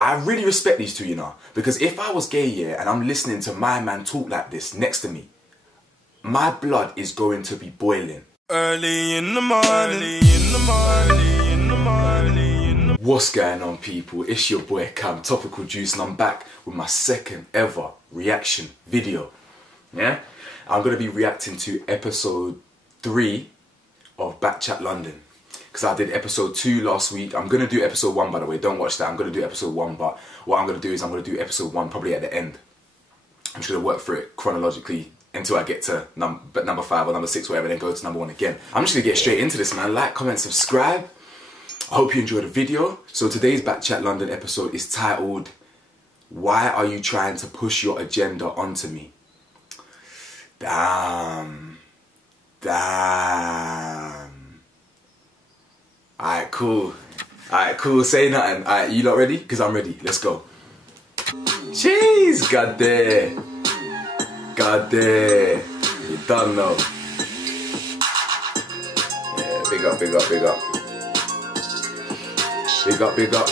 I really respect these two, you know, because if I was gay, yeah, and I'm listening to my man talk like this next to me, my blood is going to be boiling. Early in the morning, What's going on, people? It's your boy Cam, Topical Juice, and I'm back with my second ever reaction video. Yeah? I'm going to be reacting to episode 3 of Bkchat Ldn. Because I did episode 2 last week. I'm going to do episode 1, by the way. Don't watch that. I'm going to do episode 1, but what I'm going to do is I'm going to do episode 1 probably at the end. I'm just going to work through it chronologically until I get to number 5 or number 6, whatever, then go to number 1 again. I'm just going to get straight into this, man. Like, comment, subscribe. I hope you enjoyed the video. So today's Bkchat Ldn episode is titled, Why Are You Trying to Push Your Agenda Onto Me? Damn. Alright, cool. Say nothing. Alright, you lot ready? Because I'm ready. Let's go. Jeez, God there. You done know. Yeah, big up. Big up.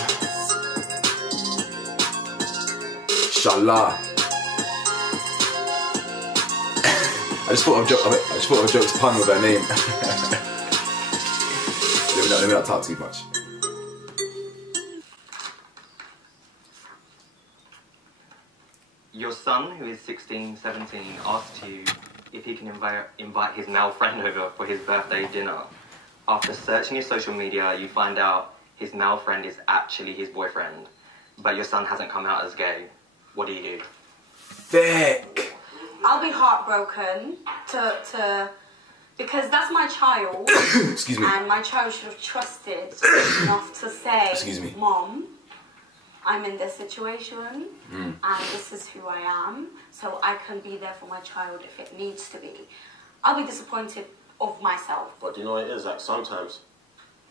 Inshallah. I just thought of joke's pun with her name. Let me not talk too much. Your son, who is 16, 17, asked you if he can invite his male friend over for his birthday dinner. After searching his social media, you find out his male friend is actually his boyfriend, but your son hasn't come out as gay. What do you do? Thick. I'll be heartbroken because that's my child. Excuse me. And my child should have trusted enough to say, excuse me, Mom, I'm in this situation and this is who I am, so I can be there for my child if it needs to be. I'll be disappointed of myself. But do you know what it is? Like sometimes,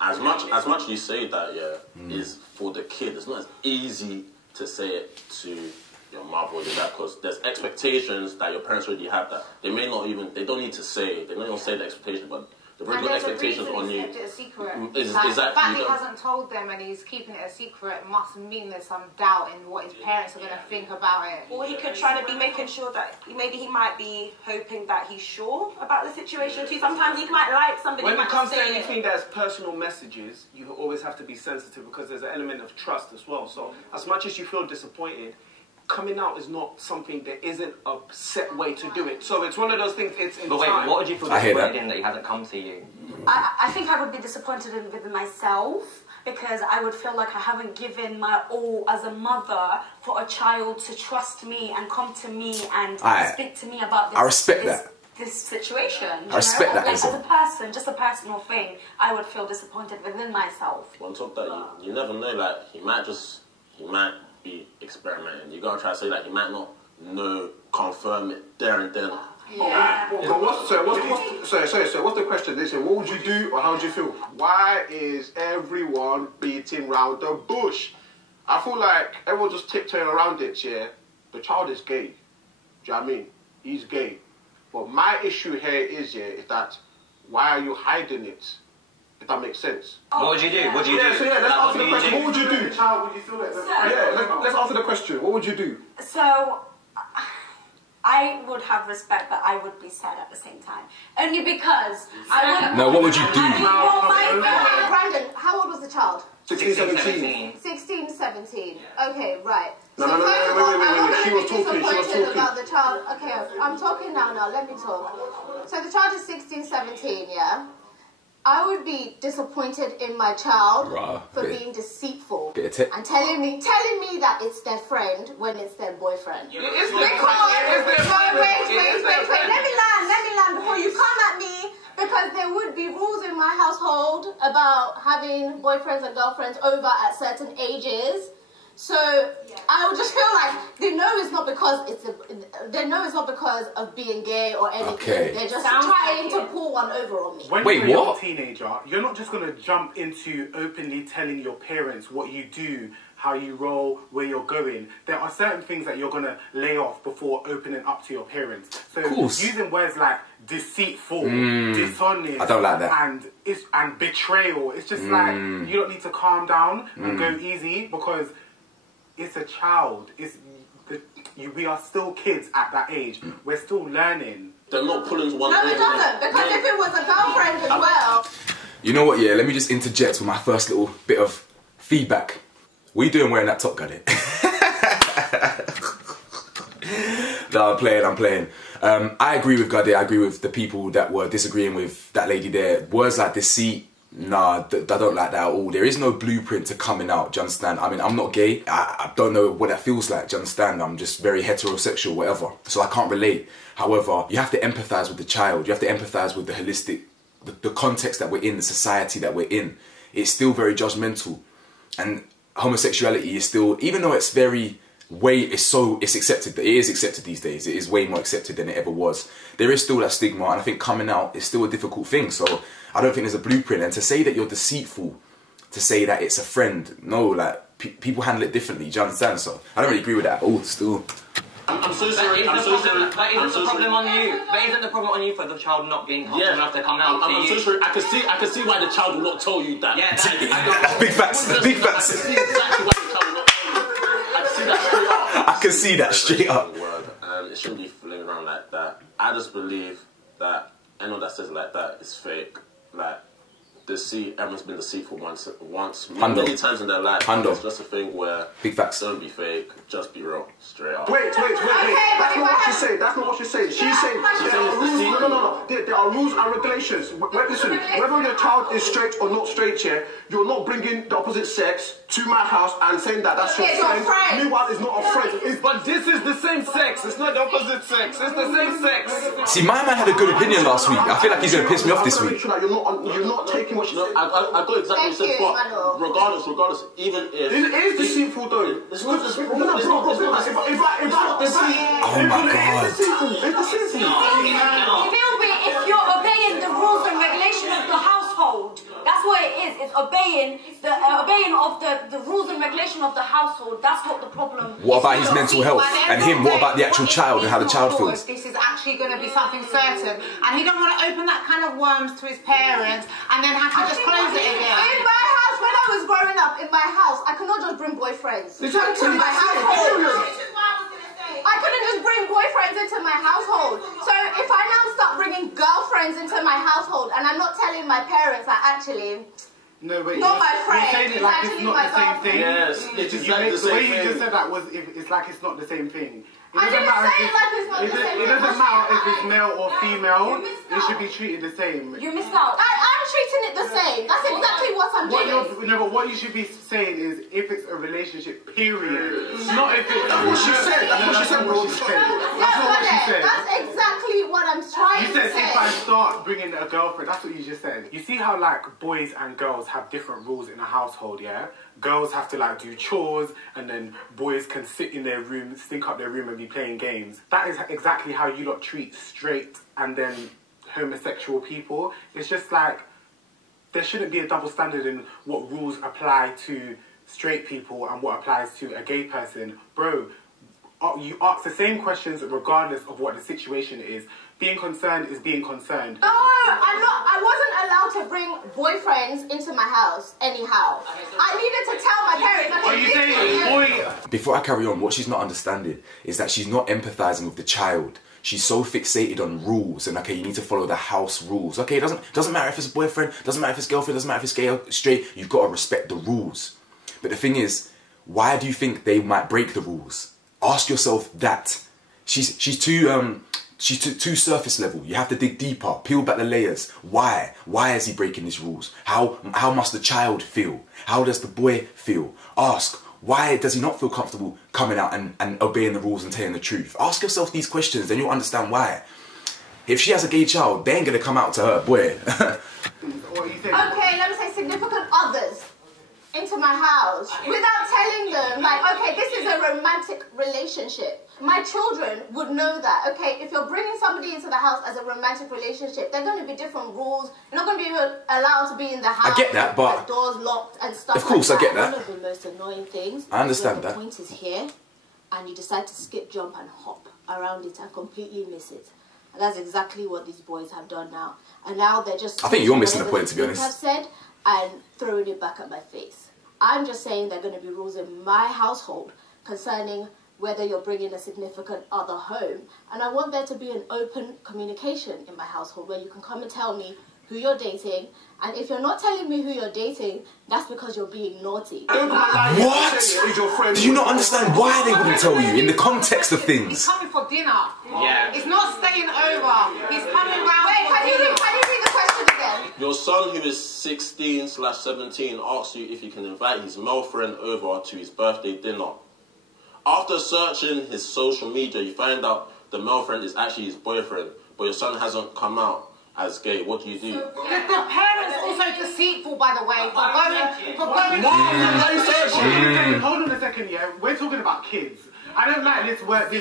as much you say that, is for the kid. It's not as easy to say it to your mother or your dad, because there's expectations that your parents already have that they may not even, they don't need to say, they don't even say the expectation, but the regular expectations on you. Kept it a secret. Exactly. The fact that he hasn't told them and he's keeping it a secret must mean there's some doubt in what his parents are going to think about it. Or he could try to be making sure that maybe he might be hoping that he's sure about the situation too. Sometimes he might like somebody. When it comes to anything that's personal messages, you always have to be sensitive because there's an element of trust as well. So as much as you feel disappointed, coming out is not something, there isn't a set way to do it. So it's one of those things, it's in But wait, time. what would you feel disappointed in that he hasn't come to you? I think I would be disappointed within myself because I would feel like I haven't given my all as a mother for a child to trust me and come to me and speak to me about this. I respect that. This situation. I respect that. Like, as a person, just a personal thing, I would feel disappointed within myself. On top of that, you never know, like, he might be experimenting. You gotta try to say that he might not know, confirm it there and then. Yeah. What's the question? They say, what would you do or how would you feel? Why is everyone beating around the bush? I feel like everyone just tiptoeing around it, yeah. The child is gay. Do you know what I mean? He's gay. But my issue here is that why are you hiding it? If that makes sense. What would you do? What do you do? So let's answer the question. What would you do? So, Let's answer the question. What would you do? So, I would have respect, but I would be sad at the same time. Only because I would... No, what would you do? Brandon, how old was the child? 16, 17. 16, 17. Okay, right. No, so first of all, wait. She was I'm talking. about the child. Okay, I'm talking now. Let me talk. So the child is 16, 17, yeah? I would be disappointed in my child for being deceitful and telling me that it's their friend when it's their boyfriend. Wait. Let me land before you come at me, because there would be rules in my household about having boyfriends and girlfriends over at certain ages. So I would just feel like they know it's not because of being gay or anything. Okay. They're just trying to pull one over on me. When you're a teenager, you're not just going to jump into openly telling your parents what you do, how you roll, where you're going. There are certain things that you're going to lay off before opening up to your parents. So using words like deceitful, dishonest, I don't like that. And betrayal, it's just like, you don't need to calm down and go easy, because it's a child. We are still kids at that age. We're still learning. They're not pulling one. No, it doesn't. Because if it was a girlfriend as well. You know what? Yeah, let me just interject with my first little bit of feedback. What are you doing wearing that Top Gun? No, I'm playing. I agree with Gade. I agree with the people that were disagreeing with that lady there. Words like deceit, nah, I don't like that at all. There is no blueprint to coming out, do you understand? I mean, I'm not gay. I don't know what that feels like, do you understand? I'm just very heterosexual, whatever. So I can't relate. However, you have to empathise with the child. You have to empathise with the holistic, the context that we're in, the society that we're in. It's still very judgmental. And homosexuality is still, even though it's very... it's accepted. It is accepted these days. It is way more accepted than it ever was. There is still that stigma, and I think coming out is still a difficult thing. So I don't think there's a blueprint. And to say that you're deceitful, to say that it's a friend, no, like people handle it differently. Do you understand? So I don't really agree with that. Oh, still. I'm so sorry. I'm so sorry. But isn't the problem on you? But isn't the problem on you for the child not being comfortable enough to come out? I'm so sorry. I can see why the child will not tell you that. Yeah, big facts. Big facts. I can see exactly why the child will not tell you. I can see that straight up. And it shouldn't be fooling around like that. I just believe that anyone that says it like that is fake. Like, everyone's been deceitful once, many times in their life. It's just a thing where big facts. Don't be fake, just be real, straight up. Wait. That's not what she's saying. That's not what she's saying. She's saying there are rules. No. There are rules and regulations. Listen, whether your child is straight or not straight, you're not bringing the opposite sex to my house and saying that that's your friend. Meanwhile, it's not a friend. But this is the same sex. It's not the opposite sex. It's the same sex. See, my man had a good opinion last week. I feel like he's going to piss me off this week. You're not taking what she said. I got exactly what you said, but regardless, even if... It is deceitful though. It's not just... Oh my God. It's deceitful. If you're obeying the rules and regulation of the household, that's what it is. It's obeying of the rules and regulation of the household. That's what the problem. What about his mental health and him? What about the actual child and how the child feels? This is actually going to be something certain, and he don't want to open that kind of worms to his parents and then have to just close it again. In my house, when I was growing up, in my house, I could not just bring boyfriends into my household. I couldn't just bring boyfriends into my household. So if I now start bringing girlfriends into my household and I'm not telling my parents that actually... No, but not my friend. You're saying it like it's not the same thing. Yes, it is like the same thing. The way you just said that was, it's like it's not the same thing. I didn't say it like it's not the same thing. It doesn't matter if it's male or female. It should be treated the same. You missed out. I'm treating it the same. That's exactly what I'm doing. No, but what you should be saying is if it's a relationship, period. Not if it's... That's what she said. That's what she said, bro. That's not what she said. That's exactly what I'm trying to say. You said if I start bringing a girlfriend, that's what you just said. You see how like boys and girls have different rules in a household, yeah? Girls have to like do chores and then boys can sit in their room, stink up their room and be playing games. That is exactly how you lot treat straight and then homosexual people. It's just like there shouldn't be a double standard in what rules apply to straight people and what applies to a gay person. Bro, you ask the same questions regardless of what the situation is. Being concerned is being concerned. No, I'm not. I wasn't allowed to bring boyfriends into my house anyhow. I needed to tell my parents. Are you saying boy? Before I carry on, what she's not understanding is that she's not empathizing with the child. She's so fixated on rules and, okay, you need to follow the house rules. Okay, it doesn't matter if it's a boyfriend, doesn't matter if it's girlfriend, doesn't matter if it's gay or straight, you've got to respect the rules. But the thing is, why do you think they might break the rules? Ask yourself that. She's too surface level. You have to dig deeper, peel back the layers. Why? Why is he breaking these rules? How must the child feel? How does the boy feel? Ask, why does he not feel comfortable coming out and obeying the rules and telling the truth? Ask yourself these questions, then you'll understand why. If she has a gay child, they ain't gonna come out to her, boy. Okay, let me say significant others into my house without telling them, like, okay, this is a romantic relationship. My children would know that, okay, if you're bringing somebody into the house as a romantic relationship, there are going to be different rules. You're not going to be allowed to be in the house. I get that, but... with doors locked and stuff. Of course, like I get that. One of the most annoying things. I understand that. The point is here, and you decide to skip, jump, and hop around it and completely miss it. And that's exactly what these boys have done now. And now they're just... I think you're missing the point, to be honest. ...have said and throwing it back at my face. I'm just saying there are going to be rules in my household concerning whether you're bringing a significant other home. And I want there to be an open communication in my household where you can come and tell me who you're dating, and if you're not telling me who you're dating, that's because you're being naughty. What? Do you not understand why they wouldn't tell you in the context of things? He's coming for dinner. Yeah. He's not staying over. He's coming round. Wait, can you read the question again? Your son, who is 16/17, asks you if you can invite his male friend over to his birthday dinner. After searching his social media, you find out the male friend is actually his boyfriend, but your son hasn't come out as gay. What do you do? The parents also deceitful, by the way, for going. Hold on a second, yeah. We're talking about kids. I don't like this word,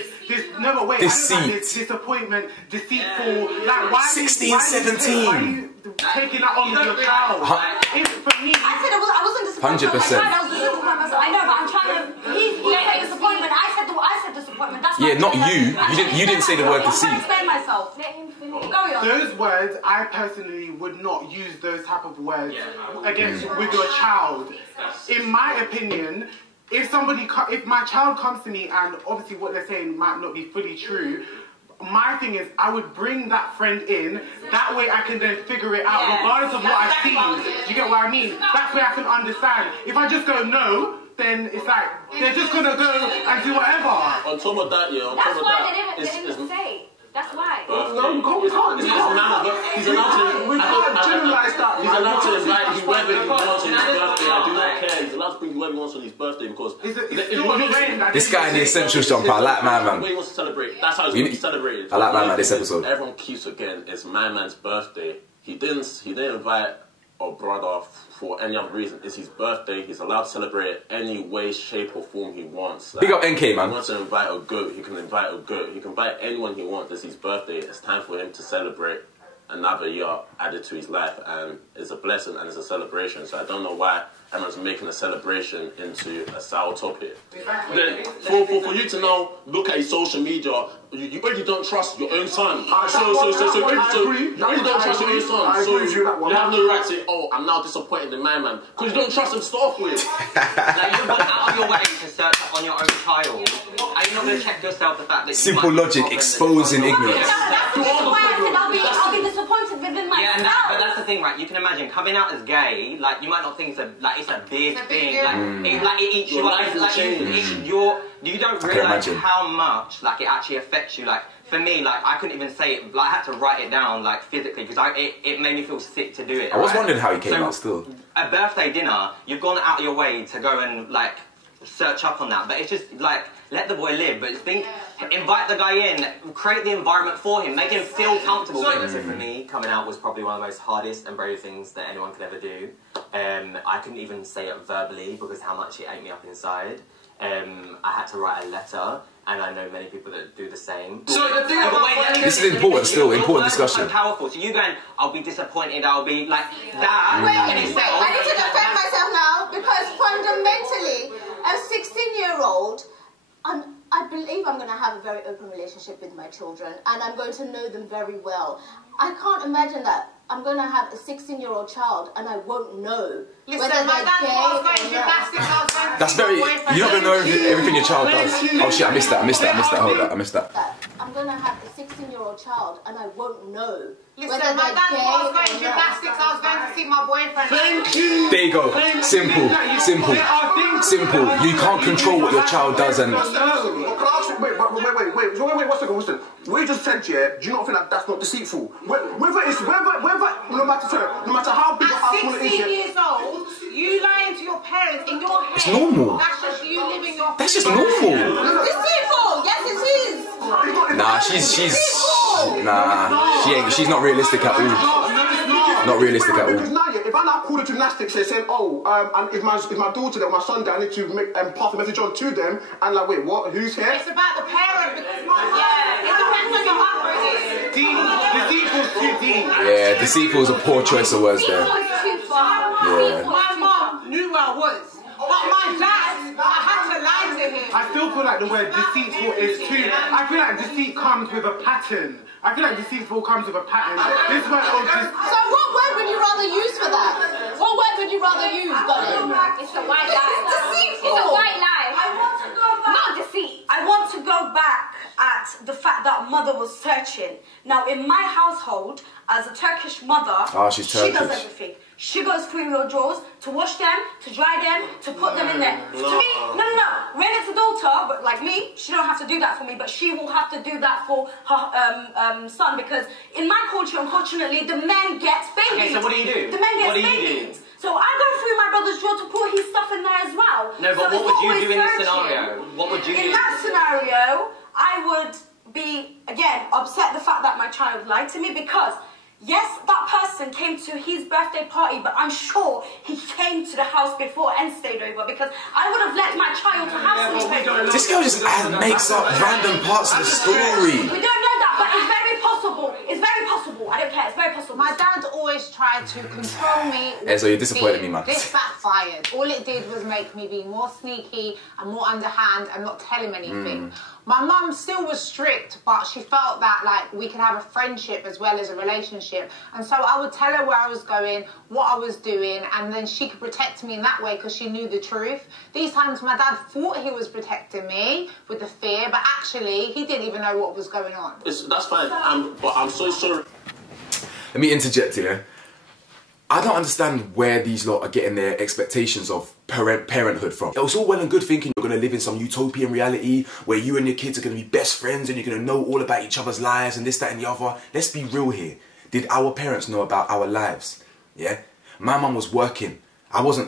no, but wait. Deceit. I don't like this disappointment, deceitful. Like, why 16, 17. Why are you taking that on with your child? For me, I said I wasn't disappointed. 100%. I was disappointed myself. I know, but I'm trying to. He said disappointment. I said disappointment. That's Yeah, not you. You didn't say the word I'm deceit. trying to explain myself. Let him finish. Go on. those words, I personally would not use those type of words against with your child. In my opinion, if my child comes to me and obviously what they're saying might not be fully true, my thing is I would bring that friend in. That way I can then figure it out regardless of what I've seen. Do you get what I mean? That's where I can understand. If I just go no, then it's like they're just gonna go and do whatever. On top of that, yeah. On top of that, They didn't say. That's why. No, we can't. He's allowed to generalize that. He's allowed to invite whoever he wants on his birthday. I do not care. He's allowed to bring whoever he wants on his birthday because This guy in the Essentials jumper, I like my man. The way he wants to celebrate, that's how he's going to be celebrated. I like my man this episode. Everyone keeps forgetting it's my man's birthday. He didn't invite our brother for any other reason. It's his birthday. He's allowed to celebrate it any way, shape or form he wants. Like, big up NK, man. He wants to invite a goat, he can invite a goat. He can invite anyone he wants. It's his birthday. It's time for him to celebrate another year added to his life, and it's a blessing and it's a celebration. So I don't know why everyone's making a celebration into a sour topic. Then for you to now look at his social media, you already don't trust your own son. So you don't trust your own son. So you have no right to say, oh, I'm now disappointed in my man, because you don't trust him to start with. Like, you've gone out of your way to search up on your own child. Are you not going to check yourself the fact that simple logic, exposing ignorance. I'll be disappointed within myself. Yeah, but that's the thing, right? You can imagine coming out as gay. Like, you might not think it's a big thing. Like it eats you up. You don't realise how much it actually affects you. Like, for me, I couldn't even say it. I had to write it down physically because it made me feel sick to do it. I was wondering how he came out still. A birthday dinner, you've gone out of your way to go and search up on that, but it's just let the boy live. But invite the guy in, create the environment for him, make him feel comfortable. So for me, coming out was probably one of the most hardest and bravest things that anyone could ever do. I couldn't even say it verbally because how much it ate me up inside. I had to write a letter, and I know many people that do the same. So the thing this is important still, important discussion. Powerful. So you going, I'll be disappointed, I'll be like that. Wait, I need to defend myself now because fundamentally, a 16-year-old, I believe I'm going to have a very open relationship with my children, and I'm going to know them very well. I can't imagine that I'm going to have a 16-year-old child and I won't know whether they're gay or not. That's very... You're not going to know everything your child does. Oh shit, I missed that. Hold on, I missed that. I'm going to have a 16-year-old child and I won't know whether they're gay or not. Gymnastics, I was going to see my boyfriend. Thank you. There you go. Simple. You can't control what your child does and... Wait, what's the question? What you just said, yeah, do you not think that that's not deceitful? No matter how big a household it is, 16 years old, you lying to your parents in your head. It's normal. That's just you living your... That's just normal. Deceitful, yes it is. Nah, she's not realistic at all. Not realistic at all. Because now, if I now call the gymnastics, they're saying, and if my daughter or my son there, I need to pass the message on to them, and wait, what? Who's here? It's about the parent because it depends on your upbringing. Deceitful's too deep. Yeah, deceitful is a poor choice of words there. Yeah. My mom knew where I was. But my dad, I had to lie to him. I still feel like the word deceitful is too... I feel like deceit comes with a pattern. I feel like deceitful comes with a pattern. This word of So what word would you rather use for that? What word would you rather use, Donnie? It's a white lie. It's deceitful. It's a white lie. No, the fact that mother was searching. Now, in my household, as a Turkish mother, she's Turkish. She does everything. She goes through your drawers to wash them, to dry them, to put them in there. To me, no. When it's a daughter, but like me, she don't have to do that for me, but she will have to do that for her son, because in my culture, unfortunately, the men get babied. Okay, so what do you do? The men get babied. So I go through my brother's drawer to put his stuff in there as well. No, but so what would you do in this scenario? What would you do? In that scenario, I would be, again, upset the fact that my child lied to me, because yes, that person came to his birthday party, but I'm sure he came to the house before and stayed over, because I would have let my child to have sleep. This girl just makes up random parts of the story. We don't know that, but it's very possible. It's very possible. I don't care. It's very possible. My dad always tried to control me. So you're disappointed in me, man. This backfired. All it did was make me be more sneaky and more underhand and not tell him anything. My mum still was strict, but she felt that like we could have a friendship as well as a relationship. And so I would tell her where I was going, what I was doing, and then she could protect me in that way because she knew the truth. These times my dad thought he was protecting me with the fear, but actually he didn't even know what was going on. That's fine, but I'm so sorry. Let me interject here. I don't understand where these lot are getting their expectations of parenthood from. It was all well and good thinking you're going to live in some utopian reality where you and your kids are going to be best friends and you're going to know all about each other's lives and this, that and the other. Let's be real here. Did our parents know about our lives? Yeah? My mum was working. I was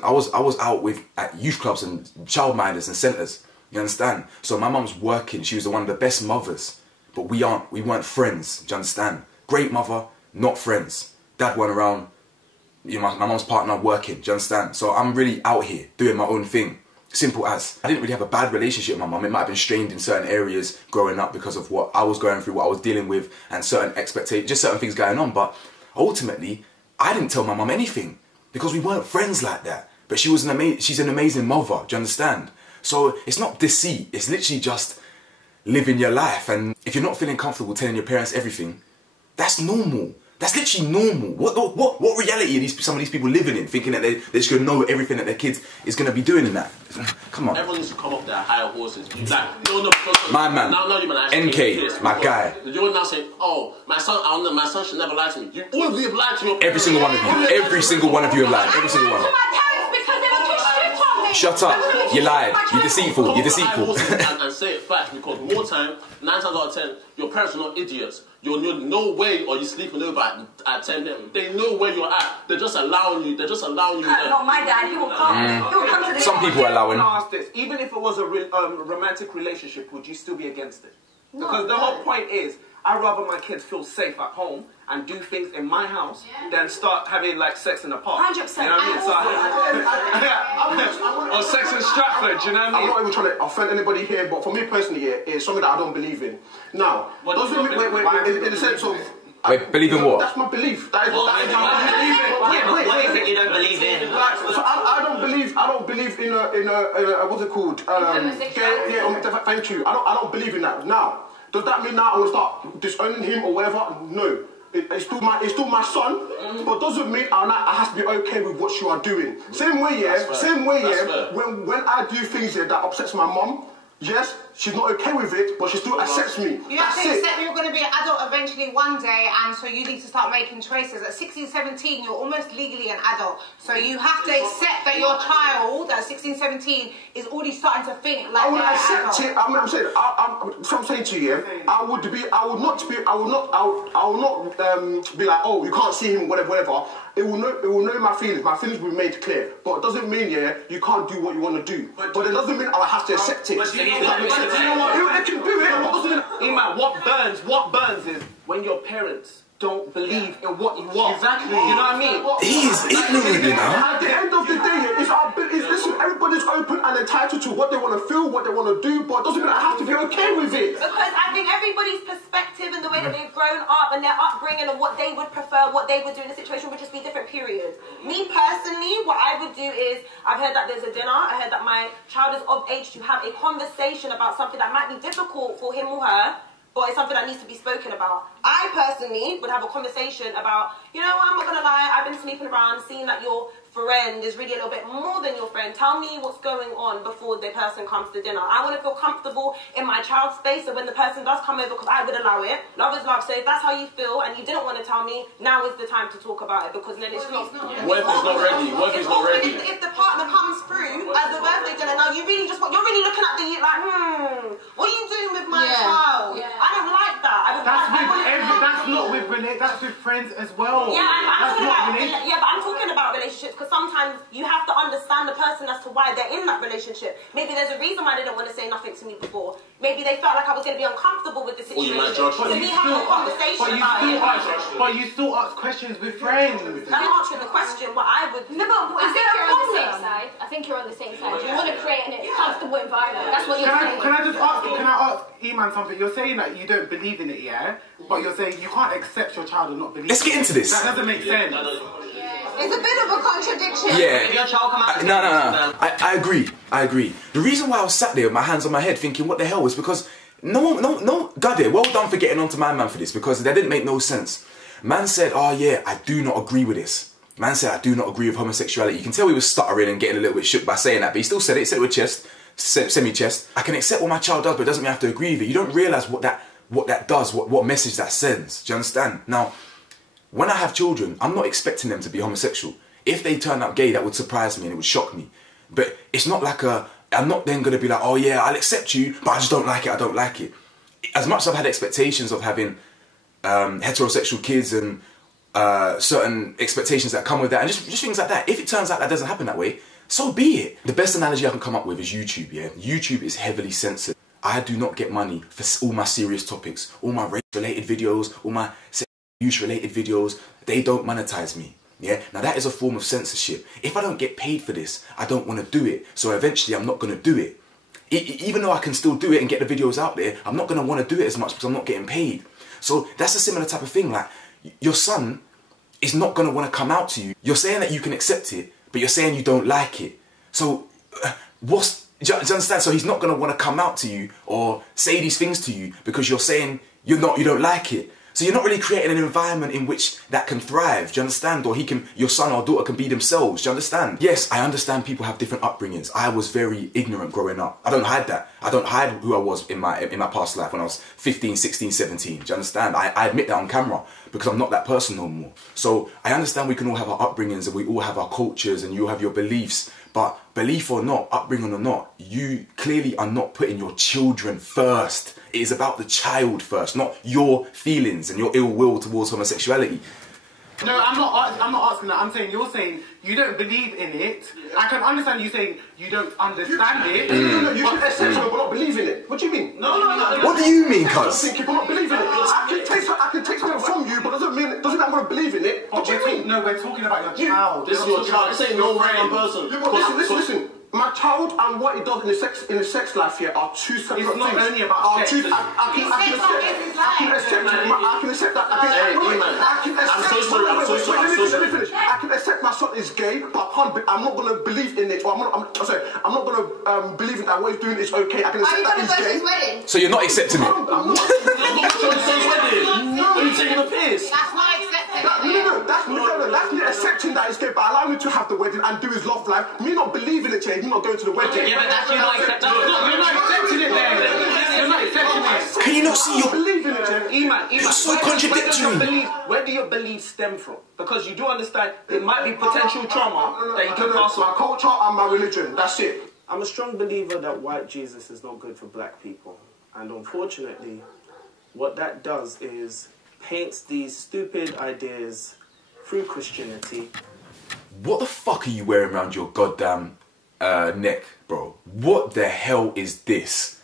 out at youth clubs and childminders and centres. You understand? So my mum's working. She was one of the best mothers. But we weren't friends. Do you understand? Great mother, not friends. Dad went around. You know, my mum's partner working, do you understand? So I'm really out here doing my own thing. Simple as. I didn't really have a bad relationship with my mum. It might have been strained in certain areas growing up because of what I was going through, what I was dealing with, and certain expectations, just certain things going on. But ultimately, I didn't tell my mum anything because we weren't friends like that. But she's an amazing mother, do you understand? So it's not deceit. It's literally just living your life. And if you're not feeling comfortable telling your parents everything, that's normal. That's literally normal. What reality are some of these people living in, thinking that they're just going to know everything that their kids is going to be doing in that? Come on. Everyone needs to come up their higher horses. Like, my man, NK, my guy. You're now saying, oh, my son should never lie to me. You all of you have lied to your parents. Every single one of you. Every single one of you have lied. Every single one. Shut up. You lied. You're deceitful. You're deceitful. And say it fast, because more time, 9 times out of 10, your parents are not idiots. You're no way are you sleeping over at 10 p.m. They know where you're at. They're just allowing you. They're just allowing you. Not my dad. He will come. He will come to the Some people are allowing. Ask this. Even if it was a romantic relationship, would you still be against it? Because the whole point is, I'd rather my kids feel safe at home and do things in my house than start having like sex in the park. 100%. You know what I mean? Or sex in Stratford, you know what I mean? I'm not even trying to offend anybody here, but for me personally, it's something that I don't believe in. Now, in the sense of... Wait, believe in what? That's my belief. That is my belief. What is it you don't believe in? So I don't believe in a what's it called? Thank you. I don't believe in that. Now, does that mean now I'm gonna start disowning him or whatever? No. It's still my son, but doesn't mean I have to be okay with what you are doing. Same way, when I do things that upsets my mum, yes, she's not okay with it, but she still accepts me. You have to accept you're going to be an adult eventually one day, and so you need to start making choices. At 16, 17, you're almost legally an adult. So you have to accept that your child at 16, 17 is already starting to think like they're an adult. I'm saying to you, I will not be like, oh, you can't see him, whatever. It will know my feelings. My feelings will be made clear. But it doesn't mean, you can't do what you want to do. But it doesn't mean I have to accept it. It can do it. What burns is when your parents don't believe in what you want. Exactly. You know what I mean? He is ignorant, you know. At the end of the day, listen, everybody's open and entitled to what they want to feel, what they want to do, but it doesn't mean I have to be okay with it. Because I think everybody's perspective and the way that they've grown up and their upbringing and what they would prefer, what they would do in a situation would just be different periods. Me personally, what I would do is, I've heard that there's a dinner, I heard that my child is of age to have a conversation about something that might be difficult for him or her, but it's something that needs to be spoken about. I personally would have a conversation about, you know what, I'm not going to lie, I've been sleeping around, seeing that you're friend is really a little bit more than your friend. Tell me what's going on before the person comes to dinner. I want to feel comfortable in my child's space, so when the person does come over, because I would allow it. Love is love. So if that's how you feel and you didn't want to tell me, now is the time to talk about it, because then it's not. What if it's not ready? What if it's not ready? If the partner comes through as a birthday dinner, now you're really looking at the like, what are you doing with my child? Yeah. I don't like that. That's with friends as well. Yeah, but I'm talking about relationships, because sometimes you have to understand the person as to why they're in that relationship. Maybe there's a reason why they didn't want to say nothing to me before. Maybe they felt like I was going to be uncomfortable with the situation. You might judge them. But you still ask questions with friends. I'm answering the question. What I would. No, but I think you're on the same side. I think you're on the same side. You want to create a comfortable environment. That's what you're saying. Can I ask Iman something? You're saying that you don't believe in it, yeah? But you're saying you can't accept your child and not believe. Let's get into this. That doesn't make sense. It's a bit of a contradiction. Yeah. Your child come out. No. I agree. The reason why I was sat there with my hands on my head thinking, what the hell, was because no, God, well done for getting onto my man for this, because that didn't make no sense. Man said, oh yeah, I do not agree with this. Man said, I do not agree with homosexuality. You can tell he was stuttering and getting a little bit shook by saying that, but he still said it. He said it with chest, semi-chest. I can accept what my child does, but it doesn't mean I have to agree with it. You don't realise what that does, what message that sends. Do you understand? Now, when I have children, I'm not expecting them to be homosexual. If they turn out gay, that would surprise me and it would shock me. But it's not like I'm not then going to be like, oh yeah, I'll accept you, but I just don't like it, I don't like it. As much as I've had expectations of having heterosexual kids and certain expectations that come with that, and just things like that, if it turns out that doesn't happen that way, so be it. The best analogy I can come up with is YouTube, yeah? YouTube is heavily censored. I do not get money for all my serious topics, all my race-related videos, all my use-related videos. They don't monetize me. Yeah, now that is a form of censorship. If I don't get paid for this, I don't want to do it. So eventually I'm not going to do it. Even though I can still do it and get the videos out there, I'm not going to want to do it as much because I'm not getting paid. So that's a similar type of thing. Like, your son is not going to want to come out to you. You're saying that you can accept it, but you're saying you don't like it. So do you understand? So he's not going to want to come out to you or say these things to you because you're saying you don't like it. So you're not really creating an environment in which that can thrive, do you understand? Or your son or daughter can be themselves, do you understand? Yes, I understand people have different upbringings. I was very ignorant growing up. I don't hide that. I don't hide who I was in my past life when I was 15, 16, 17, do you understand? I admit that on camera because I'm not that person no more. So I understand we can all have our upbringings and we all have our cultures and you have your beliefs. But belief or not, upbringing or not, you clearly are not putting your children first. It is about the child first, not your feelings and your ill will towards homosexuality. No, I'm not asking that. I'm saying you're saying you don't believe in it. Yeah. I can understand you saying you don't understand it. No, you should accept it but not believe in it. What do you mean? No. What do you mean, cuz? I think people not believe in it. I can take something from you, but doesn't mean I'm going to believe in it. What do you mean? No, we're talking about your child. This is your child. This ain't no random person. Listen. My child and what it does in the sex life here are two separate things. It's not only about sex. I can accept that. I'm so sorry. Let me finish. I can accept my son is gay, but I'm not going to believe in it. Or I'm not going to believe in that what he's doing is okay. I can accept that he's gay. Wedding? So you're not accepting it? I'm not. No. Are you taking a piss? That's not accepting it. No. That's me accepting that he's gay, but allowing me to have the wedding and do his love life. Me not believing it, Jay. Me not going to the wedding. Yeah, but that's you not accepting it. You're not accepting it then. You're not accepting it. Can you not see your... believing it, Jay? Iman, you're so contradictory. Where do your beliefs stem from? Because you do understand there might be potential trauma that you can pass on. My culture and my religion, that's it. I'm a strong believer that white Jesus is not good for black people. And unfortunately, what that does is paints these stupid ideas through Christianity. What the fuck are you wearing around your goddamn neck, bro? What the hell is this?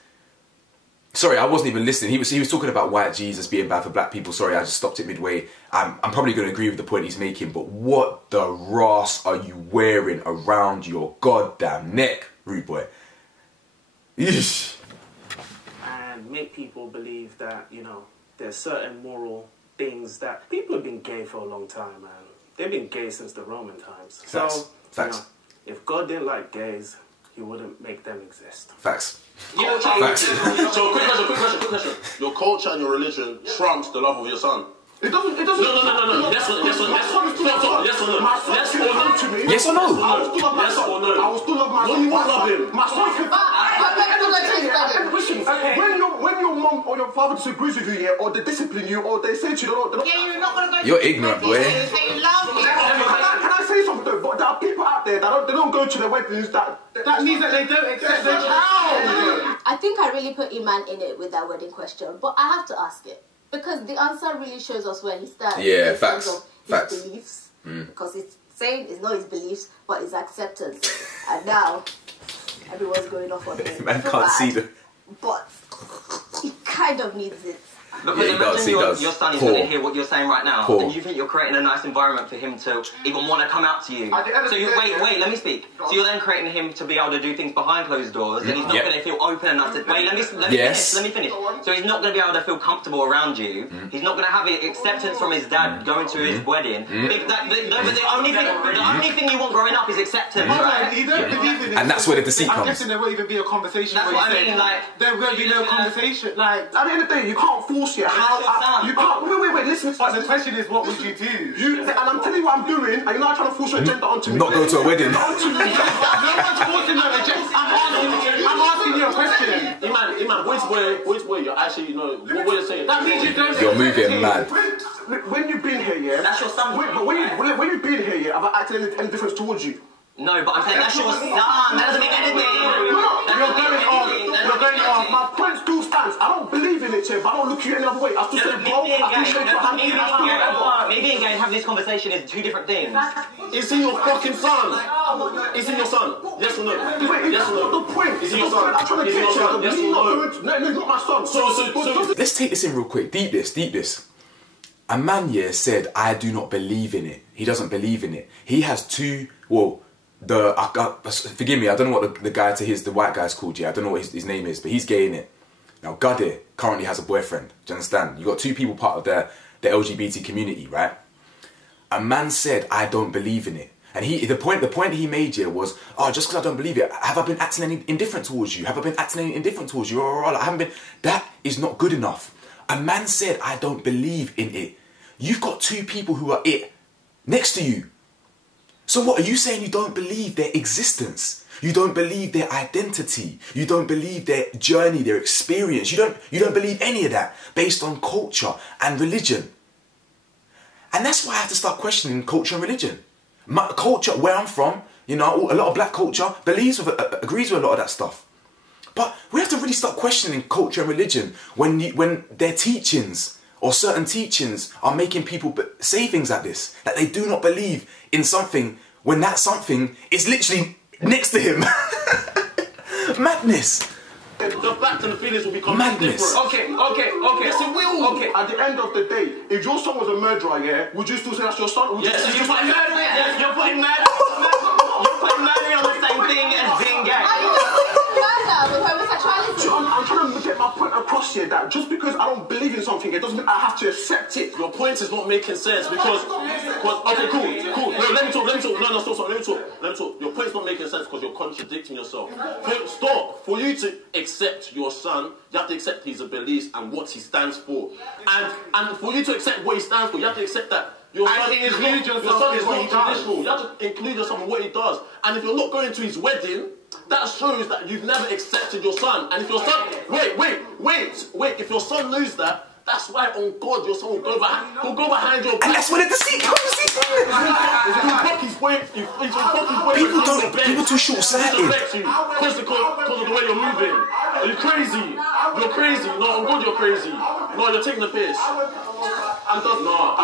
Sorry, I wasn't even listening. He was talking about white Jesus being bad for black people. Sorry, I just stopped it midway. I'm probably going to agree with the point he's making, but what the ras are you wearing around your goddamn neck, rude boy? Eesh. And make people believe that, there's certain moral things that people have been gay for a long time, man. They've been gay since the Roman times. Facts. So, if God didn't like gays, he wouldn't make them exist. Facts. Facts. So, quick question. Your culture and your religion trumps the love of your son. It doesn't. No. Yes or no? Yes or no? Yes or no? I will still love my son. I will still love my son. No, you won't love him. My son can. Listen, when your mom or your father disagrees with you, yeah, or they discipline you, or they say to you, yeah, you're not gonna go. You're ignorant, boy. Say you love me. Can I say something though? But there are people out there that they don't go to their weddings. That means that they don't accept their child. I think I really put Iman in it with that wedding question, but I have to ask it because the answer really shows us where he stands. Yeah, in facts. terms of his beliefs, because it's saying it's not his beliefs, but his acceptance. And now everyone's going off on him. Man can't see the. But he kind of needs it. Because imagine your son is going to hear what you're saying right now, and you think you're creating a nice environment for him to even want to come out to you. So wait, let me speak. So you're then creating him to be able to do things behind closed doors, and he's not going to feel open enough to. Wait, let me finish. So he's not going to be able to feel comfortable around you. He's not going to have acceptance from his dad going to his wedding. But the only thing you want growing up is acceptance, right? You don't believe in it. And that's where the deceit I'm comes. guessing there won't even be a conversation. That's what I mean. Like there won't be no conversation. Like at the end of the day, you can't force it. You can't. Wait. Listen. But the question is, what would you do? And I'm telling you what I'm doing, and you're not trying to force your agenda onto me. Not go to a wedding. No one's forcing no agenda. I'm asking you a question. Iman, which way you're actually, what you're saying? That means you don't. You're moving mad. When you've been here, yeah. That's your son. But when you've been here, yeah, have I acted any difference towards you? No, but I'm saying that's your son. That doesn't mean anything. You're going off. My point still stands. I don't believe in it, Chef. I don't look at you any other way. I still say, bro, I still shake your hand. Me being gay and having this conversation is two different things. Is he your fucking son? Is he your son? Yes or no? Yes or no? The point. Is he your son? I'm trying to Is he your son? Yes or no? No, he's not my son. So Let's take this in real quick. Deep this. A man here said, I do not believe in it. He doesn't believe in it. He has two, forgive me, I don't know what the guy to the white guy's called, yeah. I don't know what his name is, but he's gay in it. Now, Gade currently has a boyfriend. Do you understand? You got two people part of the LGBT community, right? A man said, I don't believe in it. And the point he made here was, just because I don't believe it, have I been acting any indifferent towards you? Have I been acting any indifferent towards you? I haven't been. That is not good enough. A man said, I don't believe in it. You've got two people who are it next to you. So what, are you saying you don't believe their existence? You don't believe their identity? You don't believe their journey, their experience? You don't believe any of that based on culture and religion? And that's why I have to start questioning culture and religion. My culture, where I'm from, a lot of black culture agrees with a lot of that stuff. But we have to really start questioning culture and religion when their teachings or certain teachings are making people say things like this, that they do not believe in something when that something is literally next to him. Madness. The facts and the feelings will become madness. Different. Okay. Yes, it will. Okay, at the end of the day, if your son was a murderer, yeah, would you still say that's your son? Yes, you're putting murder on the same thing as being gay. With homosexuality. I'm trying to get my point across here that just because I don't believe in something, it doesn't mean I have to accept it. Your point is not making sense because okay, cool. No, let me talk. No, stop. Let me talk. Your point's not making sense because you're contradicting yourself. Stop. For you to accept your son, you have to accept his beliefs and what he stands for. And for you to accept what he stands for, you have to accept that your son is not traditional. You have to include yourself in what he does. And if you're not going to his wedding, that shows that you've never accepted your son. And if your son, wait, if your son knows that, that's why on God your son will go behind your back. And that's where the deceit comes. People too short-sighted. Because of the way you're moving. Are you crazy? You're crazy. No, on God you're crazy. No, you're taking the piss. I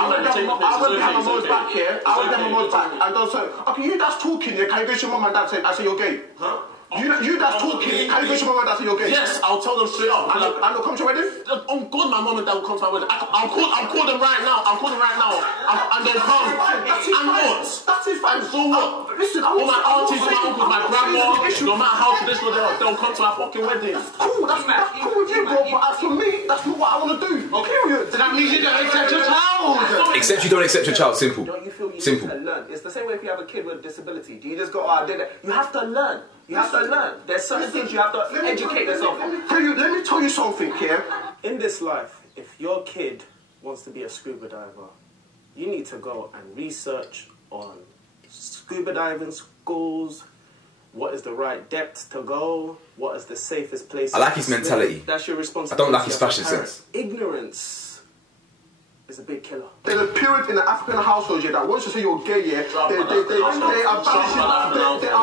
won't have my mouth back here. I won't have my mouth back. And don't say, okay, you that's talking here. Can you go to your mum and dad and say you're gay? Huh? You that's talking. Can you go to your mum and dad and say you're gay? Yes, I'll tell them straight up. And they'll come to your wedding? On God, my mum and dad will come to my wedding. I'll call them right now. And they'll come. And what? That's it, fine. So what? Listen, all my aunties, my uncles, my grandma, no matter how traditional they are, they'll come to our fucking wedding. Cool, that's cool with you, bro. But for me, that's not what I want to do. Period. So that means you don't accept your child. Except you don't accept your child. Simple. Don't you feel you need to learn? It's the same way if you have a kid with a disability. Do you just go, I did it? You have to learn. You have to learn. There's certain things you have to educate yourself on. Let me tell you something here. In this life, if your kid wants to be a scuba diver, you need to go and research on scuba diving schools. What is the right depth to go? What is the safest place? I like his mentality. That's your responsibility. I don't like his fashion sense. Ignorance is a big killer. There's a period in the African household that once you say you're gay, they are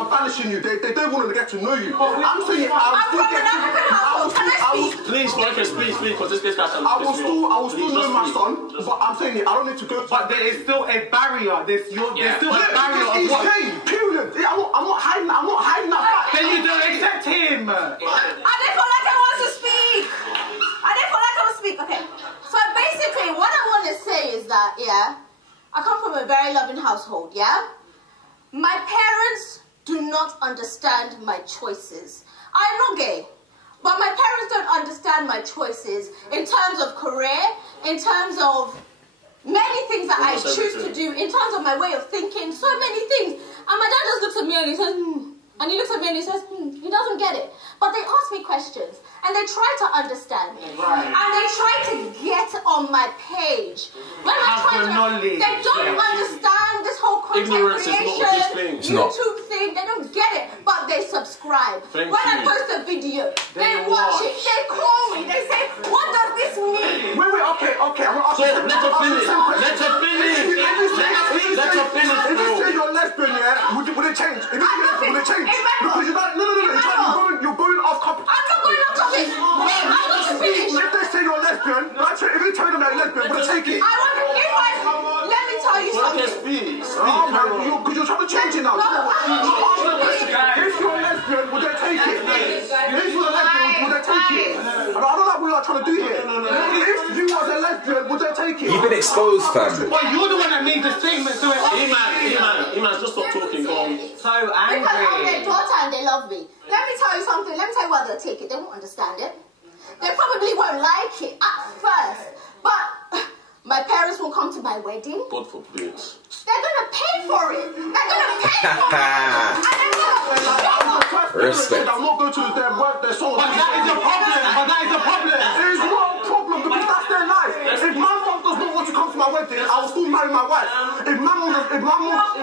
banishing you. They don't want to get to know you. I'm saying I'm from an African household. Can I speak? Please, please, because this guy's got I will still know my son, but I'm saying I don't need to go. But there is still a barrier. There's still a barrier of what. Gay, period. I'm not hiding that fact. Then you don't accept him. I didn't feel like I want to speak. Okay. So basically, what I want to say is that, yeah, I come from a very loving household, yeah? My parents do not understand my choices. I'm not gay, but my parents don't understand my choices in terms of career, in terms of many things that I choose to do, in terms of my way of thinking, so many things. And my dad just looks at me and he says, and he looks at me and he says, he doesn't get it. But they ask me questions and they try to understand me. Right. And they try to get on my page. When I try to, they don't understand this whole content creation, YouTube thing. They don't get it, but they subscribe. When I post a video, they watch it. They call me. They say, what does this mean? Wait, okay. I'm gonna ask you. Let her finish. Let her finish. If you say you're lesbian, yeah, would it change? If you say you're lesbian, would it change? Because you're not. No. You're going off topic. I'm not going off topic. I'm not finished. If they say you're lesbian, if you tell them you're lesbian, would it take it? Let me tell you something. Because you're trying to change it now. If you're lesbian, would they take it? If you're lesbian, would they take it? I don't like what you're trying to do here. If you was a lesbian, would they take it? You've been exposed, fam. But you're the one that made the statement to it. Iman, just stop talking, go on. So angry. Because I'm their daughter and they love me. Let me tell you something. Let me tell you why they'll take it. They won't understand it. They probably won't like it at first. But my parents will come to my wedding. God forbid. They're going to pay for it. They're going to pay for it. And they're going to respect. I'm not going to their song. But that is a problem. It's not a problem because that's their life. If my mom does not want to come to my wedding, I will still marry my wife. If my mom...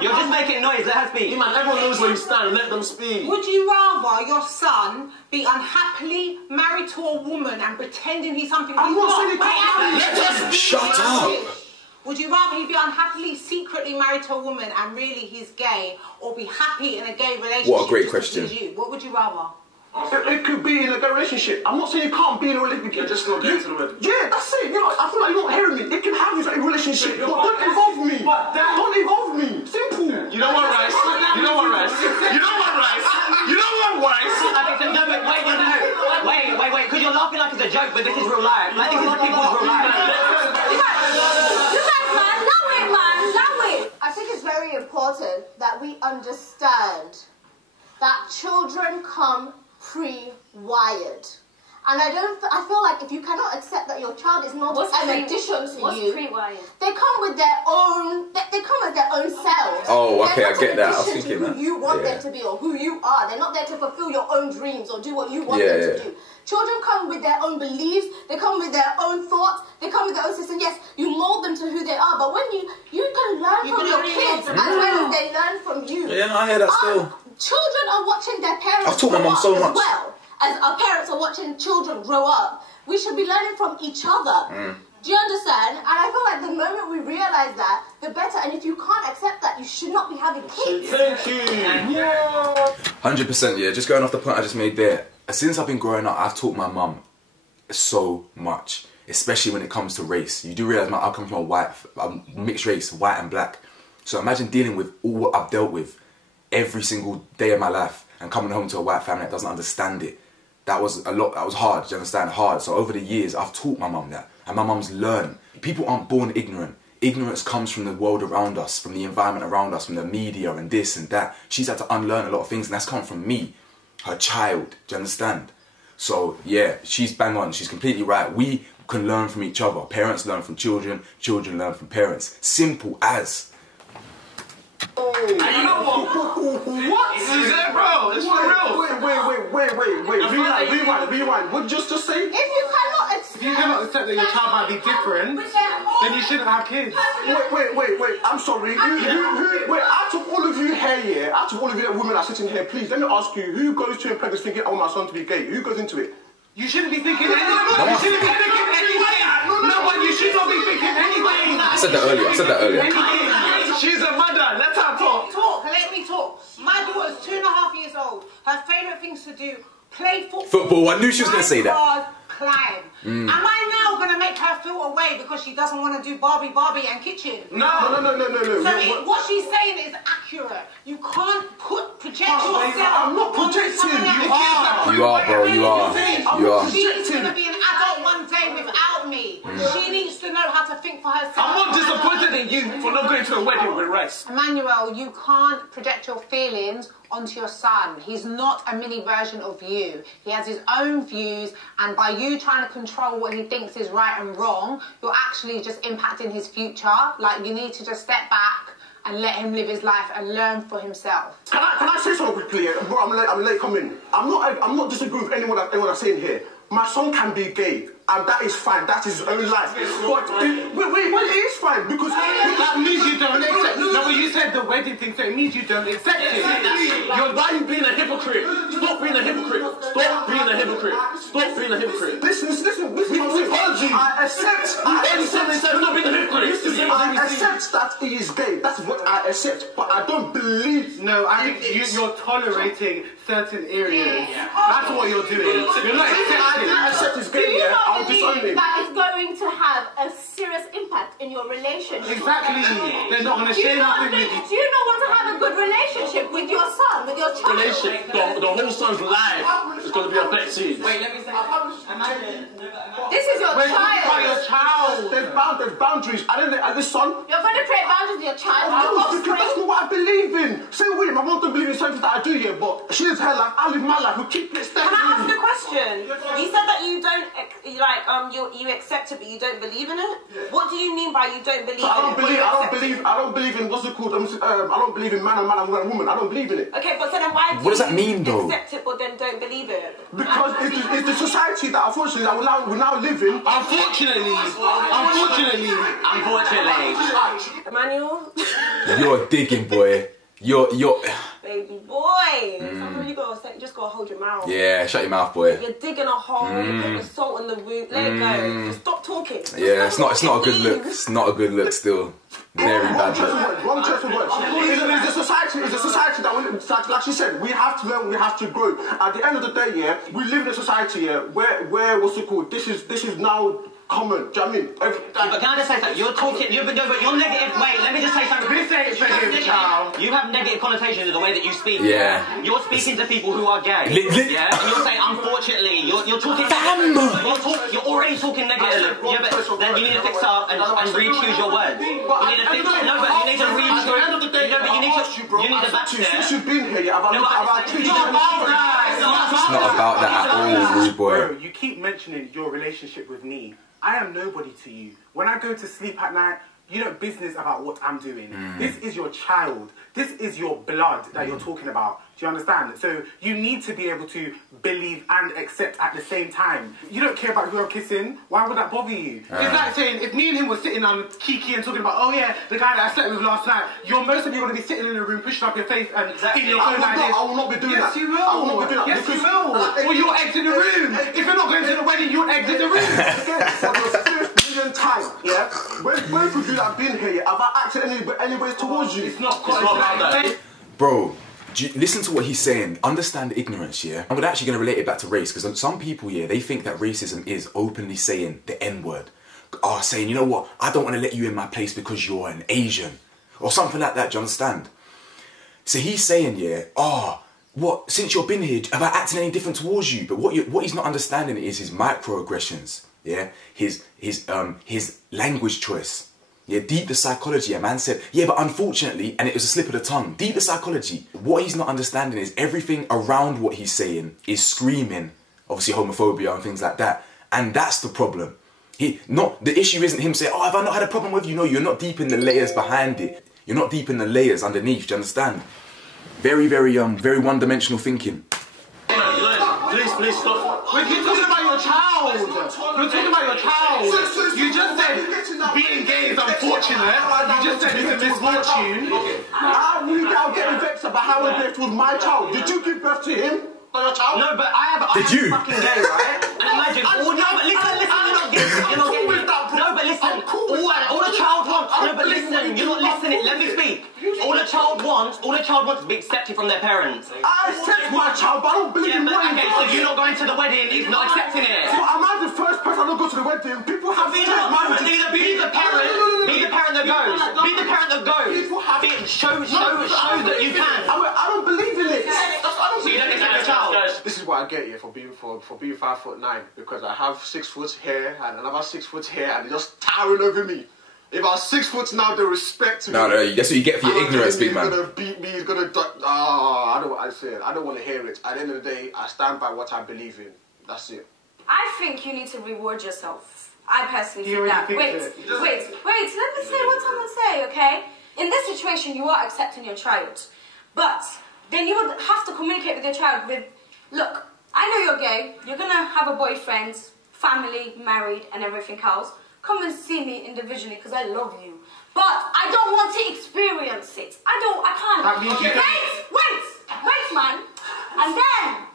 You're just making noise, let her speak. Iman, everyone knows where you stand, let them speak. Would you rather your son be unhappily married to a woman and pretending he's something he's I'm not saying he can't Let us shut up. Would you rather he be unhappily secretly married to a woman and really he's gay, or be happy in a gay relationship? What a great just to question. please you? What would you rather? It could be in a gay relationship. I'm not saying you can't be in a relationship. You're just not getting to the wedding. Yeah, that's it. You know, I feel like you're not hearing me. It can have you in a relationship, but don't involve me. Don't involve me. Simple. You know what, Rice? You know what, Rice? You know what, Rice? You know what, Rice? Wait, because you're laughing like it's a joke, but this is real life. Like, this is people's real life. I think it's very important that we understand that children come pre-wired. And I feel like if you cannot accept that your child is not an addition to you, pre-wired? they come with their own selves. Oh, okay, I They're not get that. I an was addition thinking to that. who you want them to be or who you are. They're not there to fulfill your own dreams or do what you want them to do. Children come with their own beliefs, they come with their own thoughts, they come with their own system. Yes, you mold them to who they are, but when you can learn from your kids as well as they learn from you. Yeah, I hear that still. Children are watching their parents I've taught my mum so much. as well as our parents are watching children grow up. We should be learning from each other. Do you understand? And I feel like the moment we realize that, the better. And if you can't accept that, you should not be having kids. Thank you. 100%, yeah. Just going off the point I just made there. Since I've been growing up, I've taught my mum so much, especially when it comes to race. You do realise I come from a mixed race, white and black. So imagine dealing with all what I've dealt with every single day of my life and coming home to a white family that doesn't understand it. That was a lot. That was hard. Do you understand? Hard. So over the years, I've taught my mum that, and my mum's learned. People aren't born ignorant. Ignorance comes from the world around us, from the environment around us, from the media and this and that. She's had to unlearn a lot of things, and that's come from me, her child. Do you understand? So yeah, she's bang on. She's completely right. We can learn from each other. Parents learn from children. Children learn from parents. Simple as. And you know what? Is it, bro? It's for real. Wait. Rewind. What did you just say? If you cannot accept accept that your child might be different, then you shouldn't have kids. Wait. I'm sorry. Wait, out of all of you here, out of all of you women that are sitting here, please, let me ask you, who goes to a pregnancy thinking, I want my son to be gay? Who goes into it? You shouldn't be thinking anything. You shouldn't be thinking anything. No one, you should not be thinking anything. I said that earlier. She's a mother. Let her talk. Let me talk. My daughter's 2.5 years old. Her favourite things to do, play football. Football, I knew she was going to say that. Climb. Am I now going to make her feel away because she doesn't want to do Barbie and kitchen? No. So what she's saying is accurate. You can't project yourself. I'm not projecting. You are, bro. You are. She's going to be an adult one day without me. She needs to know how to think for herself. I'm not disappointed in you for not going to a wedding with Rice. Emmanuel, you can't project your feelings onto your son. He's not a mini version of you. He has his own views, and by you trying to control what he thinks is right and wrong, you're actually just impacting his future. Like, you need to just step back and let him live his life and learn for himself. Can I say something quickly? Bro, I'm late coming. I'm not disagreeing with anyone that's saying here. My son can be gay, and that is fine. That is his own life. But it is fine because that means you don't accept. No, but you said the wedding thing, so it means you don't accept it. Why are you being a hypocrite? Stop being a hypocrite. Stop being a hypocrite. Stop being a hypocrite. Listen. I accept. Stop being a hypocrite. I accept that he is gay. That's what I accept. But I don't believe. No, I think you're tolerating certain areas. That's what you're doing. You're not accepting. I didn't accept his gay. I'll disown him. That is going to have a serious impact in your relationship. Exactly. They're not going to share nothing with you. Do you not want to have a good relationship with your son, with your child? Relationship. The whole son's life is going to be a bet scene. Wait, let me say. This is your child. There's boundaries. I don't know. This son. You're going to create boundaries with your child. Because that's not what I believe in. Same way, my mom don't believe in something that I do here, but she lives her life. I live my life. We keep it steady. Can I ask a question? You said that you don't you accept it, but you don't believe in it. What do you mean by you don't believe? I don't believe in what's it called? I don't believe in man and woman. I don't believe in it. Okay, but so then why do what does that mean, though? accept it, but then don't believe it? Because it's the society that unfortunately we now live in. Unfortunately. Emmanuel. You're digging, boy. You're. Baby boy. Sometimes you just gotta hold your mouth. Yeah, shut your mouth, boy. You're digging a hole, you're putting the salt in the root, let it go. Just stop talking. Yeah, it's not a good look. It's not a good look still. Very bad look. Wrong choice of words. It's a society that, like she said, we have to learn, we have to grow. At the end of the day, yeah, we live in a society, yeah, where what's it called? This is now common. Do you know what I mean? But can I just say something? You're talking. You're negative. Wait, let me just say something. You have negative connotations in the way that you speak. Yeah. You're speaking to people who are gay. Yeah. And you're saying, unfortunately, you're talking. You're already talking negatively. Yeah, but then you need to fix up and re-choose your words. You need to fix. No, but you need to re-choose. At the end of the day, you need to back there. Since you've been here, I've It's not about that at all, rude boy. Bro, you keep mentioning your relationship with me. I am nobody to you. When I go to sleep at night, you don't business about what I'm doing. This is your child. This is your blood that you're talking about. Do you understand? So you need to be able to believe and accept at the same time. You don't care about who I'm kissing. Why would that bother you? It's like saying, if me and him were sitting on Kiki and talking about, oh yeah, the guy that I slept with last night, most of you are going to be sitting in the room, pushing up your face and in your phone like this. I will not be doing that. Yes, you will. I will not be doing that. Yes, you will. Or you'll exit the room. If you're not going to the wedding, you'll exit the room. Again, for the 5th millionth time, yeah? When could you have been here? Have I acted any ways towards you? It's not about that. Bro, listen to what he's saying. Understand ignorance, yeah? I'm actually going to relate it back to race, because some people, yeah, they think that racism is openly saying the N-word. Saying, you know what, I don't want to let you in my place because you're an Asian. Or something like that, do you understand? So he's saying, yeah, what, since you've been here, have I acted any different towards you? But what he's not understanding is his microaggressions, yeah? His language choice. Yeah, deep the psychology. A man said, yeah, but unfortunately, and it was a slip of the tongue, deep the psychology. What he's not understanding is everything around what he's saying is screaming, obviously homophobia and things like that. And that's the problem. The issue isn't him saying, have I not had a problem with you? No, you're not deep in the layers behind it. You're not deep in the layers underneath, do you understand? Very, very one-dimensional thinking. Please stop. You're talking about your child. You're talking about your child. You just said being gay is unfortunate. You just said it's a misfortune. I'll get vexed about how I left with my child. Did you give birth to him? Your child? No, but I am fucking gay, right? And imagine, no, but listen, you're not getting it. No, but listen, all the child wants, no, but listen, you're not listening, let me speak. All the child wants is to be accepted from their parents. I accept my child, but I don't believe in wedding. Okay, so you're not going to the wedding, he's not accepting it. So am I the first person to go to the wedding? People have Be the parent that goes. Be the parent that goes. Show that you can. I don't believe in it. So you don't accept your child. This is what I get here for being 5'9", because I have 6 foot here and another 6 foot here, and they're just towering over me. If I was 6 foot now, they respect me. No, that's what you get for your ignorance, big man. He's gonna beat me. He's gonna. I don't want to hear it. At the end of the day, I stand by what I believe in. That's it. I think you need to reward yourself. I personally think that. Wait. Let me say what I'm gonna say, okay? In this situation, you are accepting your child, but then you would have to communicate with your child with, look, I know you're gay. You're gonna have a boyfriend, family, married, and everything else. Come and see me individually because I love you. But I don't want to experience it. I can't. That means Wait, man.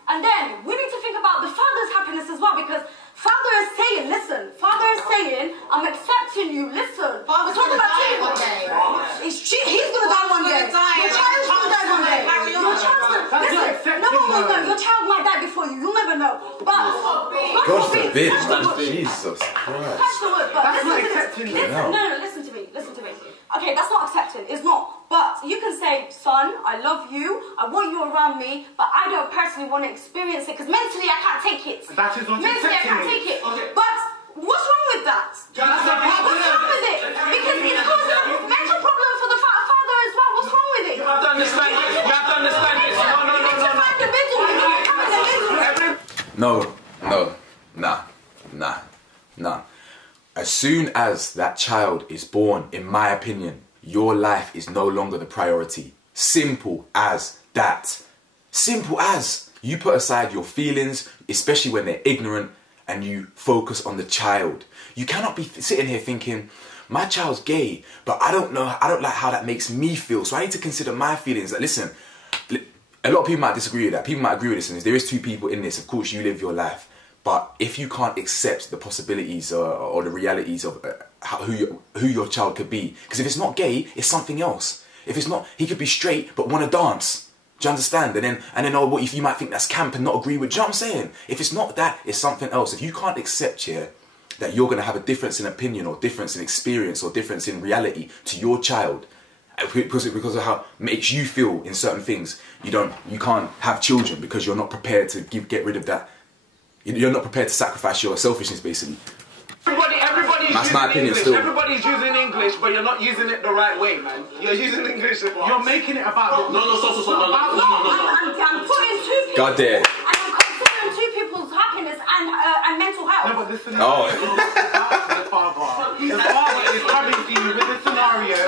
And then we need to think about the father's happiness as well, because Father is saying, listen, I'm accepting you, listen. We're talking about you. He's gonna die one day. Your child's gonna die one day. Your child might die before you. You'll never know. But God forbid, man. Jesus Christ. Catch the word, but that's not accepting. Listen to me. Okay, that's not accepting. It's not. But you can say, son, I love you. I want you around me, but I don't personally want to experience it because mentally I can't take it. That is not mentally I can't take it. Okay. But what's wrong with that? What's wrong with it? Because it's causing a mental problem for the father as well. What's wrong with it? You have to understand this. You have to understand this. No. As soon as that child is born, in my opinion, your life is no longer the priority. Simple as that. Simple as. You put aside your feelings, especially when they're ignorant, and you focus on the child. You cannot be sitting here thinking, my child's gay, but I don't like how that makes me feel, so I need to consider my feelings. Like, listen, a lot of people might disagree with that. People might agree with this, and there is two people in this. Of course, you live your life. But if you can't accept the possibilities or the realities of who your child could be, because if it's not gay, it's something else. If it's not, he could be straight but want to dance. Do you understand? And then what if you might think that's camp and not agree with? Do you know what I'm saying? If it's not that, it's something else. If you can't accept here that you're going to have a difference in opinion or difference in experience or difference in reality to your child, because of how it makes you feel in certain things, you can't have children because you're not prepared to get rid of that. You're not prepared to sacrifice your selfishness, basically. Everybody's That's using my opinion English. still. Everybody's using English, but you're not using it the right way, man. You're using English. You're making it about... No, stop. I'm putting two people... God damn. And I'm considering two people's happiness and mental health. No, but this scenario the father. The father is coming to you with a scenario.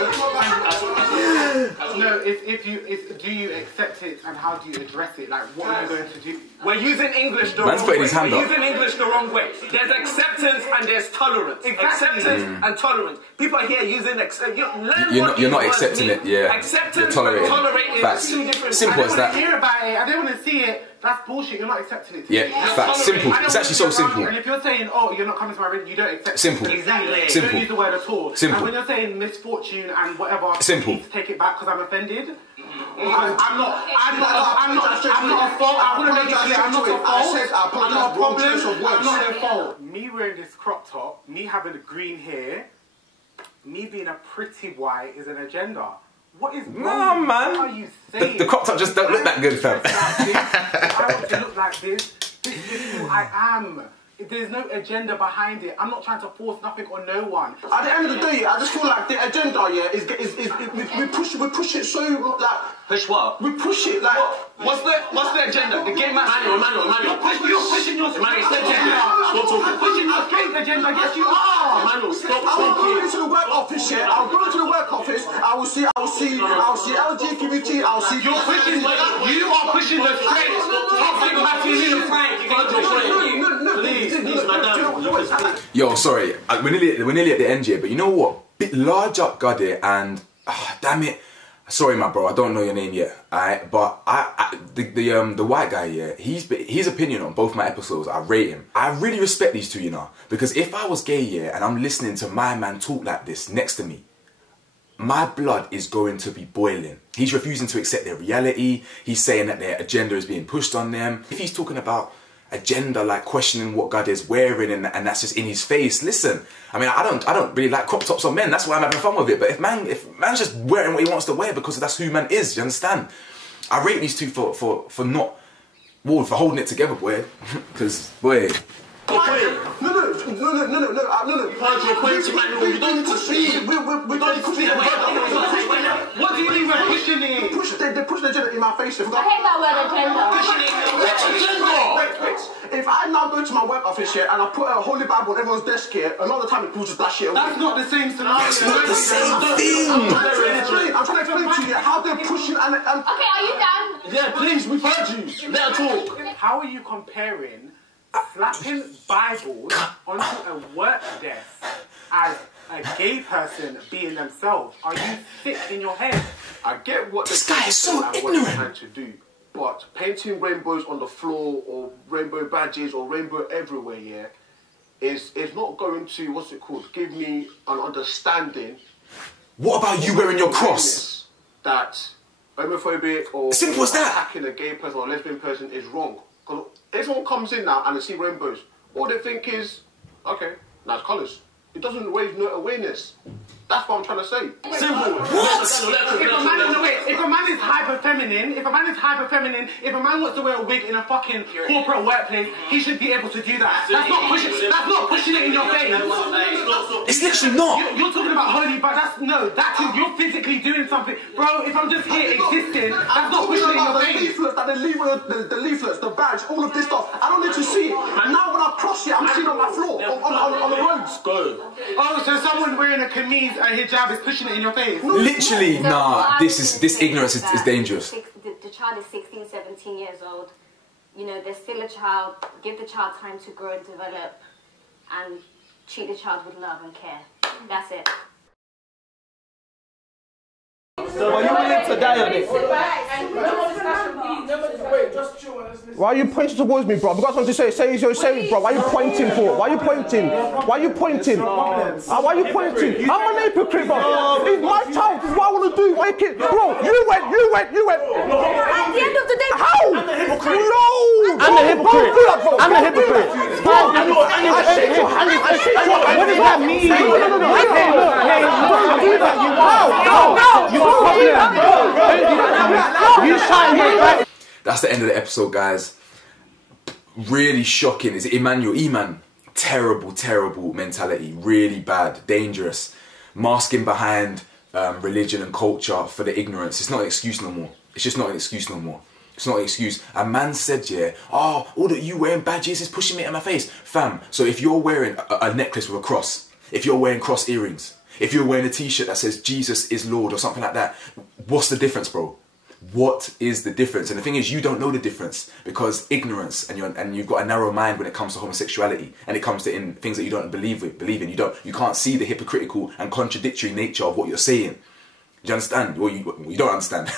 Do you accept it and how do you address it? Like, what are you going to do? We're using English the wrong way. We're using English the wrong way. There's acceptance and there's tolerance. Exactly. Acceptance and tolerance. People are here using you're not accepting it, yeah. Acceptance you're and tolerating facts. two different Simple as that. I don't want to hear about it. I don't want to see it. That's bullshit. You're not accepting it. Yeah, facts. Simple. It's actually so simple. And if you're saying, oh, you're not coming to my wedding, you don't accept it. Simple. Exactly. You Simple. don't use the word at all. Simple. And when you're saying misfortune and whatever, simple. you need to take it back because I'm offended. Because I'm not a fault. I want to make it clear. I'm not a fault. I'm not a problem. I'm not a fault. Me wearing this crop top, me having the green hair, me being a pretty white is an agenda. What is wrong? Man. What are you saying? The crop top just don't look that good, fam. I want to look like this. This is who I am. There's no agenda behind it. I'm not trying to force nothing on no one. At the end of the day, I just feel like the agenda, we push it so like. Push what? We push it like. What's the agenda? The game Manual. You're pushing your straight agenda. Pushing your straight agenda. Yes, you are. Manual, stop I will go talking. into the work office, yeah. I'll go into the work office. I will see LGBT, I'll see... You are pushing the straight toxic masculinity. Yo, sorry, we're nearly at the end here, but you know what? Bit large up, Guddy, and damn it. Sorry, my bro, I don't know your name yet, alright? But the white guy, yeah, his opinion on both my episodes, I rate him. I really respect these two, you know, because if I was gay, yeah, and I'm listening to my man talk like this next to me, my blood is going to be boiling. He's refusing to accept their reality. He's saying that their agenda is being pushed on them. If he's talking about agenda, like questioning what God is wearing, and that's just in his face. Listen, I mean, I don't really like crop tops on men. That's why I'm having fun with it. But if man's just wearing what he wants to wear because that's who man is, you understand? I rate these two for not, well, for holding it together, boy. Because, boy. No. You don't need to see. We don't need to see. What do you mean by pushing it? They push the agenda in my face. I hate that word agenda. Wait. If I now go to my work office here and I put a holy Bible on everyone's desk here, a lot of the time it pushes that shit away. That's not the same scenario. That's not the same thing. I'm trying to explain to you how they're pushing and... Okay, are you done? Yeah, please, we've heard you. Let her talk. How are you comparing slapping Bibles onto a work desk as a gay person being themselves? Are you sick in your head? I get what this guy is so ignorant. What they're trying to do, but painting rainbows on the floor or rainbow badges or rainbow everywhere, yeah, is not going to, what's it called, give me an understanding. What about you wearing your cross? That homophobic or simple as that. Attacking a gay person or a lesbian person is wrong. Because if someone comes in now and they see rainbows, all they think is, okay, nice colours. It doesn't raise no awareness. That's what I'm trying to say. Simple. What? If a man is hyper feminine, if a man wants to wear a wig in a fucking corporate workplace, he should be able to do that. That's not pushing it in your face. It's literally not. You're talking about holy, but you're physically doing something. Bro, if I'm just here existing, that's not pushing it in your face. The leaflets, the badge, all of this stuff. I don't need to see it. And now when I cross it, I'm seeing on my floor, on the roads. Go. Oh, so someone wearing a kameez and hijab is pushing it in your face? Literally, nah, this ignorance is dangerous. The child is 16, 17 years old. You know, they're still a child. Give the child time to grow and develop and treat the child with love and care. That's it. So are you willing to die on it? Why are you pointing towards me, bro? I've got something to say, bro. Why are you pointing for? Why are you pointing? Why are you pointing? Why are you pointing? I'm an hypocrite, bro. It's my child. This is what I want to do. Why kid? Bro, you went. At the end of the day, how? No! I'm a hypocrite. I'm a hypocrite. What does that mean? Don't do that. You That's the end of the episode, guys. Really shocking. Is it Emmanuel? E-man. Terrible mentality. Really bad. Dangerous. Masking behind religion and culture for the ignorance. It's not an excuse no more. It's just not an excuse no more. It's not an excuse. A man said, yeah, oh, all that you wearing badges is pushing me in my face. Fam, so if you're wearing a necklace with a cross, if you're wearing cross earrings, if you're wearing a t-shirt that says Jesus is Lord or something like that, what's the difference, bro? What is the difference? And the thing is, you don't know the difference because ignorance, and you've got a narrow mind when it comes to homosexuality, and it comes to things that you don't believe in. You can't see the hypocritical and contradictory nature of what you're saying. Do you understand? Well, you don't understand.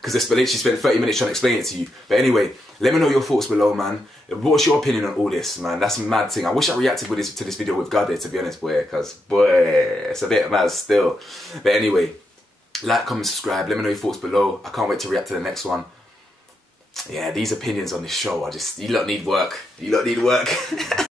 Because she spent 30 minutes trying to explain it to you. But anyway, let me know your thoughts below, man. What's your opinion on all this, man? That's a mad thing. I wish I reacted to this video with Gade, to be honest, boy. Because, boy, it's a bit mad still. But anyway, like, comment, subscribe. Let me know your thoughts below. I can't wait to react to the next one. Yeah, these opinions on this show are just... You lot need work. You lot need work.